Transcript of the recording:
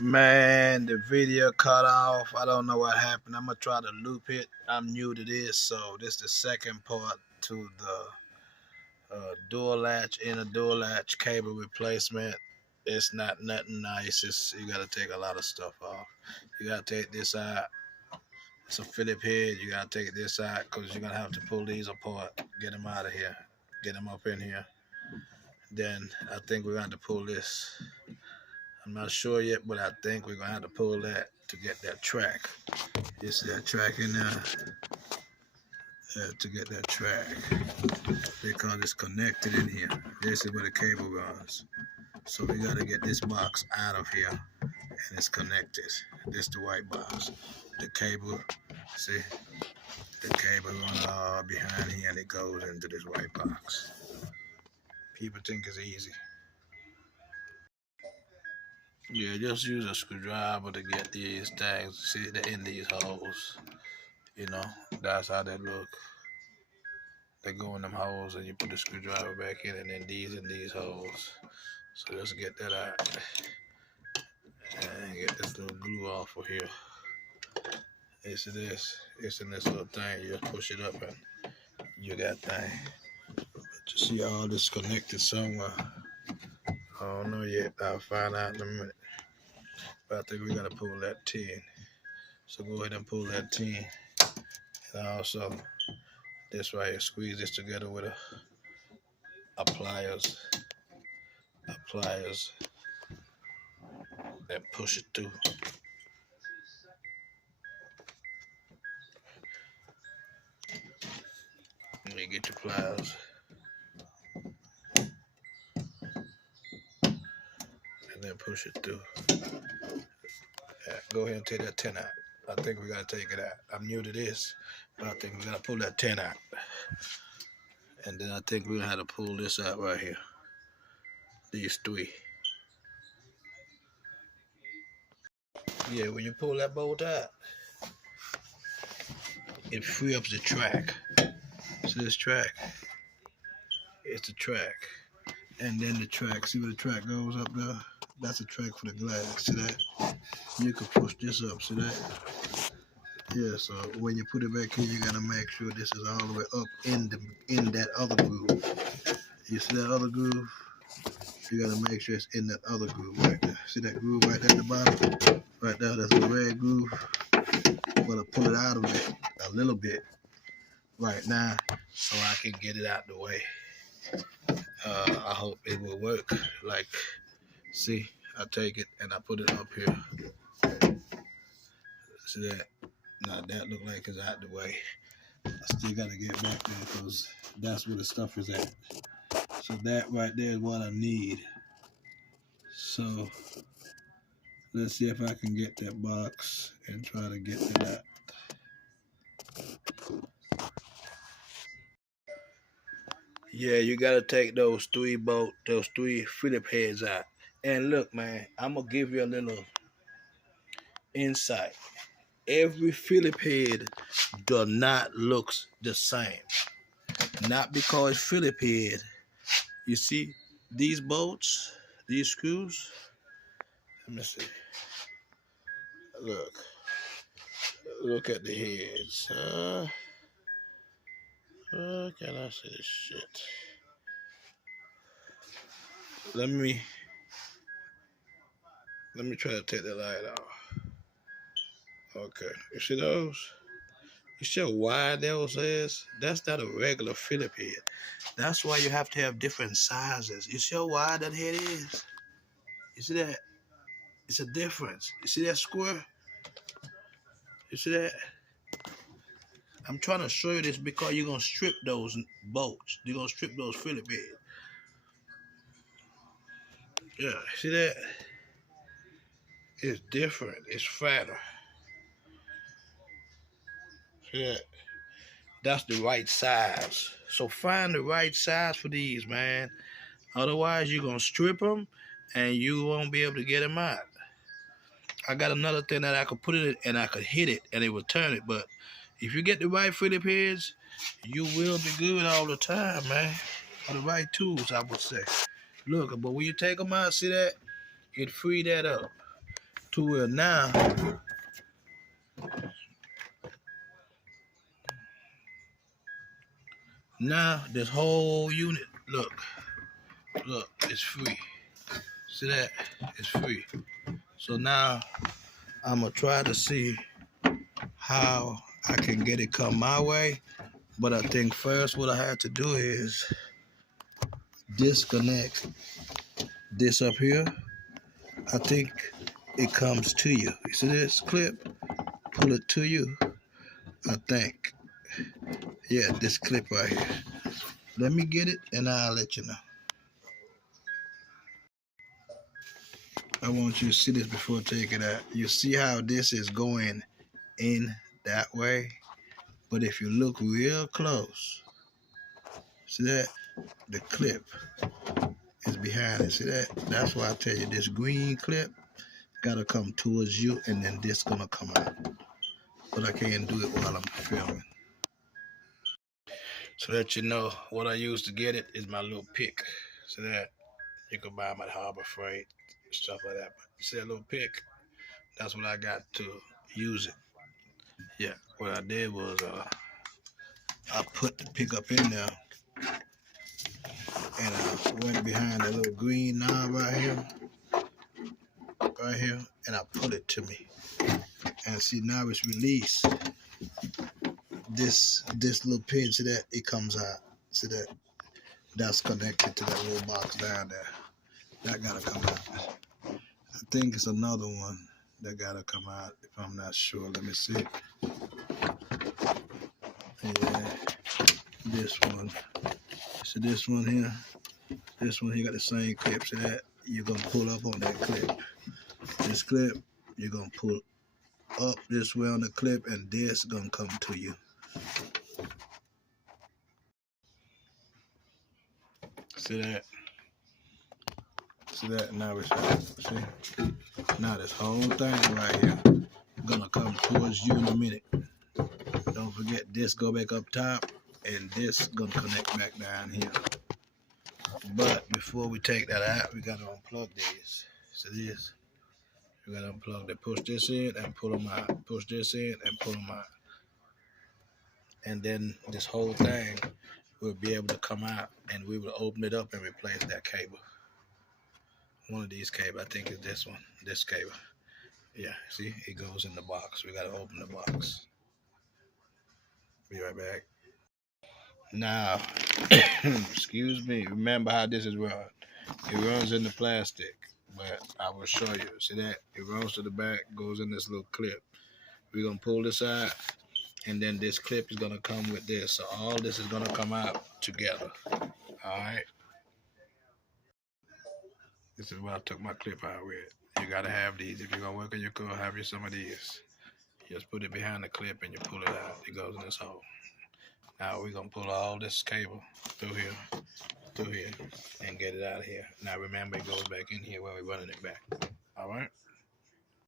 Man, the video cut off. I don't know what happened. I'm gonna try to loop it. I'm new to this, so this is the second part to the door latch inner door latch cable replacement. It's not nothing nice. You gotta take a lot of stuff off. You gotta take this out. It's a Phillip head. You gotta take this out because you're gonna have to pull these apart. Get them out of here. Get them up in here. Then I think we're gonna have to pull this. I'm not sure yet, but I think we're gonna have to pull that to get that track. You see that track in there? To get that track because it's connected in here. This is where the cable runs. So we gotta get this box out of here and it's connected. This the white box. The cable, see? The cable runs all behind here and it goes into this white box. People think it's easy. Yeah, just use a screwdriver to get these things. See, they're in these holes. You know, that's how they look. They go in them holes and you put the screwdriver back in and then these in these holes. So just get that out. And get this little glue off of here. It's in this little thing. You just push it up and you got thing. But you see all this connected somewhere. I don't know yet. I'll find out in a minute. But I think we gotta pull that 10. So go ahead and pull that 10. And also this right here, squeeze this together with a pliers. And push it through. Let me get your pliers. And then push it through. Yeah, go ahead and take that 10 out. I think we gotta take it out. I'm new to this, but I think we gotta pull that 10 out. And then I think we're gonna have to pull this out right here. These 3. Yeah, when you pull that bolt out, it frees up the track. So this track, it's the track. And then the track, see where the track goes up there? That's a track for the glass, see that? You can push this up, see that? Yeah, so when you put it back here, you gotta make sure this is all the way up in that other groove. You see that other groove? You gotta make sure it's in that other groove right there. See that groove right there at the bottom? Right there, that's the red groove. I'm gonna pull it out of it a little bit right now so I can get it out the way. I hope it will work. Like, see, I take it and I put it up here. See that? Now that look like it's out the way. I still gotta get back there because that's where the stuff is at. So that right there is what I need. So let's see if I can get that box and try to get to that. Yeah, you gotta take those 3 Phillip heads out. And look, man, I'm gonna give you a little insight. Every Phillip head does not look the same. Not because Phillip head. You see these bolts, these screws. Let me see. Look at the heads. Can I see this shit? Let me try to take the light off. Okay, you see those? You see how wide those is? That's not a regular Phillip head. That's why you have to have different sizes. You see how wide that head is? You see that? It's a difference. You see that square? You see that? I'm trying to show you this because you're going to strip those bolts. You're going to strip those Phillip heads. Yeah, see that? It's different. It's fatter. See that? That's the right size. So find the right size for these, man. Otherwise, you're going to strip them and you won't be able to get them out. I got another thing that I could put it in and I could hit it and it will turn it. But if you get the right Phillip heads, you will be good all the time, man. Or the right tools, I would say. Look, but when you take them out, see that? It free that up. to where now this whole unit, look, it's free. See that? It's free. So now I'm gonna try to see how I can get it come my way. But I think first what I have to do is disconnect this up here. I think it comes to you. You see this clip? Pull it to you. I think. Yeah, this clip right here. Let me get it and I'll let you know. I want you to see this before taking it out. You see how this is going in that way? But if you look real close, see that? The clip is behind it. See that? That's why I tell you this green clip gotta come towards you and then this gonna come out. But I can't do it while I'm filming. So that you know, what I use to get it is my little pick. So that you can buy them at Harbor Freight, stuff like that. But you see that little pick? That's what I got to use it. Yeah, what I did was I put the pick up in there and I went behind that little green knob right here, and I pull it to me. And see, now it's released. This little pin, see that? It comes out. See that? That's connected to that little box down there. That gotta come out. I think it's another one that gotta come out, if I'm not sure. Let me see. Yeah, this one. See this one here? This one here got the same clip. See that? You're gonna pull up on that clip. This clip, you're gonna pull up this way on the clip, and this gonna come to you. See that? See that? Now it's see. Now this whole thing right here gonna come towards you in a minute. Don't forget this go back up top, and this gonna connect back down here. But before we take that out, we gotta unplug these. See this? We gotta unplug that. Push this in and pull them out. Push this in and pull them out. And then this whole thing will be able to come out, and we will open it up and replace that cable. One of these cables, I think is this one, this cable. Yeah, see, it goes in the box. We gotta open the box. Be right back. Now, excuse me, remember how this is run. It runs in the plastic, but I will show you. See that? It runs to the back, goes in this little clip. We're gonna pull this out, and then this clip is gonna come with this. So all this is gonna come out together. All right. This is where I took my clip out with. You gotta have these. If you're gonna work on your car, have you some of these. You just put it behind the clip and you pull it out. It goes in this hole. Now we're gonna pull all this cable through here, and get it out of here. Now remember, it goes back in here when we're running it back. All right.